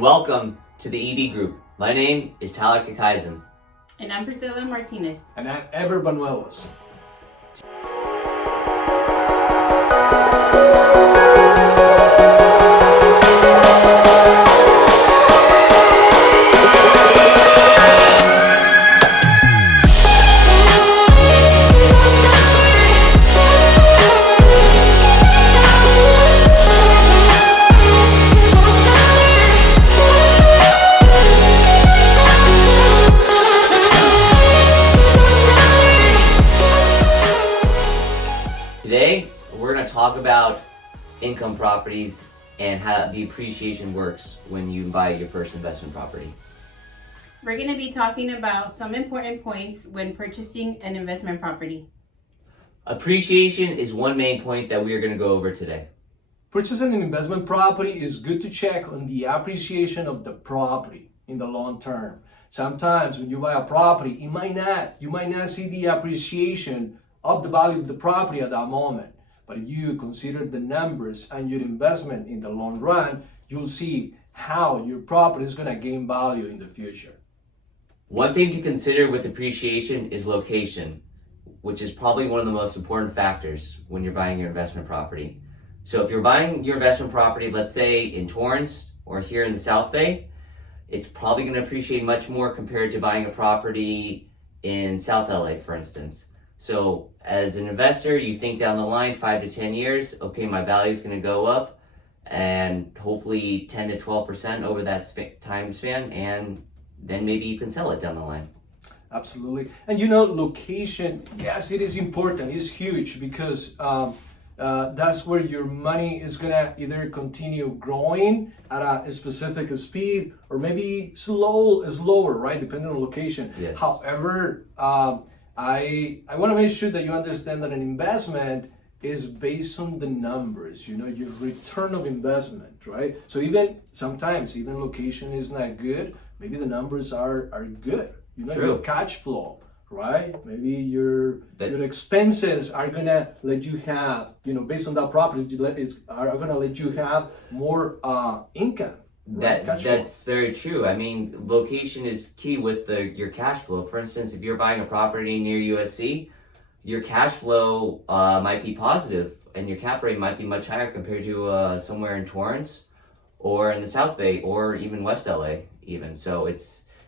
Welcome to the EB Group. My name is Tyler Kakaisen. And I'm Priscilla Martinez. And I'm ever Banuelos. Today, we're going to talk about income properties and how the appreciation works when you buy your first investment property. We're going to be talking about some important points when purchasing an investment property. Appreciation is one main point that we are going to go over today. Purchasing an investment property is good to check on the appreciation of the property in the long term. Sometimes when you buy a property, you might not see the appreciation of the value of the property at that moment. But if you consider the numbers and your investment in the long run, you'll see how your property is going to gain value in the future. One thing to consider with appreciation is location, which is probably one of the most important factors when you're buying your investment property. So if you're buying your investment property, let's say in Torrance or here in the South Bay, it's probably going to appreciate much more compared to buying a property in South LA, for instance. So as an investor, you think down the line, 5 to 10 years, okay, my value is going to go up and hopefully 10 to 12% over that time span, and then maybe you can sell it down the line. Absolutely. And location, yes, it is important. It's huge because that's where your money is going to either continue growing at a specific speed or maybe slower, right? Depending on location. Yes. However, I want to make sure that you understand that an investment is based on the numbers, your return of investment, right? So sometimes even location is not good, maybe the numbers are good. True. Your cash flow, right? Maybe your expenses are gonna let you have, based on that property, are gonna let you have more income. That's very true. I mean, location is key with your cash flow. For instance, if you're buying a property near USC, your cash flow might be positive and your cap rate might be much higher compared to somewhere in Torrance or in the South Bay or even West LA even. So it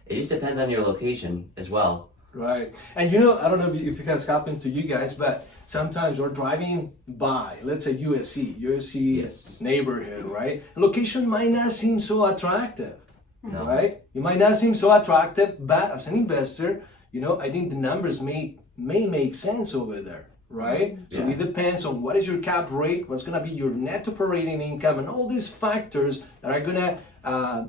just depends on your location as well. Right. And I don't know if it has happened to you guys, but sometimes we're driving by, let's say USC Yes. neighborhood, right? Location might not seem so attractive, No. right? It might not seem so attractive, but as an investor, I think the numbers may make sense over there, right? Yeah. So it depends on what is your cap rate, what's going to be your net operating income, and all these factors that are going to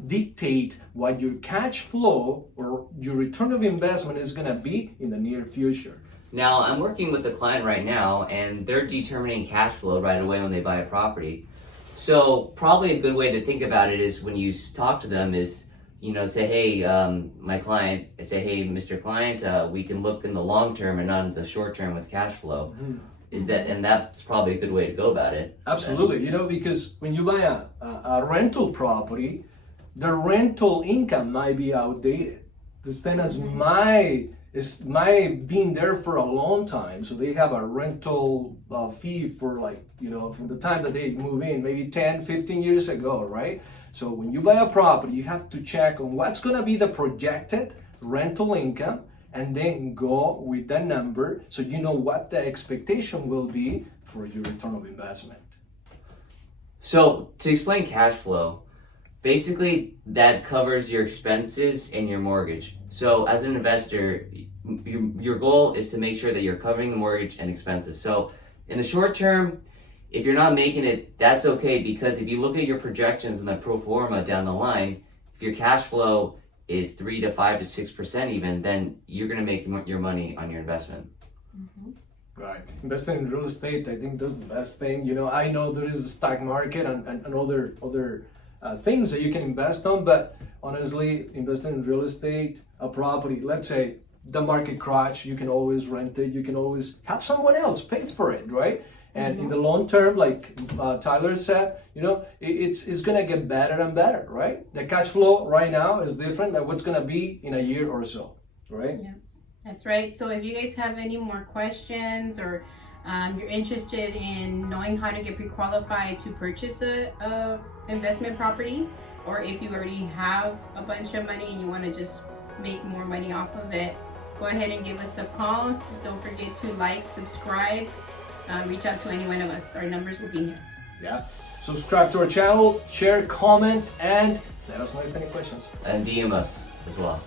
dictate what your cash flow or your return of investment is going to be in the near future. Now, I'm working with a client right now, and they're determining cash flow right away when they buy a property. So probably a good way to think about it is when you talk to them is, say, hey, my client, I say, hey, Mr. Client, we can look in the long term and not in the short term with cash flow. Mm-hmm. And that's probably a good way to go about it. Absolutely. Because when you buy a rental property, the rental income might be outdated. The tenants might been there for a long time, so they have a rental fee for from the time that they move in, maybe 10, 15 years ago, right? So when you buy a property, you have to check on what's going to be the projected rental income and then go with that number so you know what the expectation will be for your return of investment. So to explain cash flow, basically that covers your expenses and your mortgage. So as an investor, your goal is to make sure that you're covering the mortgage and expenses. So in the short term, if you're not making it, that's okay, because if you look at your projections in the proforma down the line, if your cash flow is 3 to 5 to 6% even, then you're going to make your money on your investment. Mm-hmm. Right. Investing in real estate, I think that's the best thing. I know there is a stock market and other things that you can invest on, but honestly, investing in real estate, a property, let's say the market crash, you can always rent it, you can always have someone else pay for it, right? And in the long term, like Tyler said, you know, it's gonna get better and better, right? The cash flow right now is different than what's gonna be in a year or so, right? Yeah, that's right. So if you guys have any more questions or you're interested in knowing how to get pre-qualified to purchase a investment property, or if you already have a bunch of money and you want to just make more money off of it, go ahead and give us a call. Don't forget to like, subscribe, reach out to any one of us. Our numbers will be here. Yeah. Subscribe to our channel, share, comment, and let us know if any questions. And DM us as well.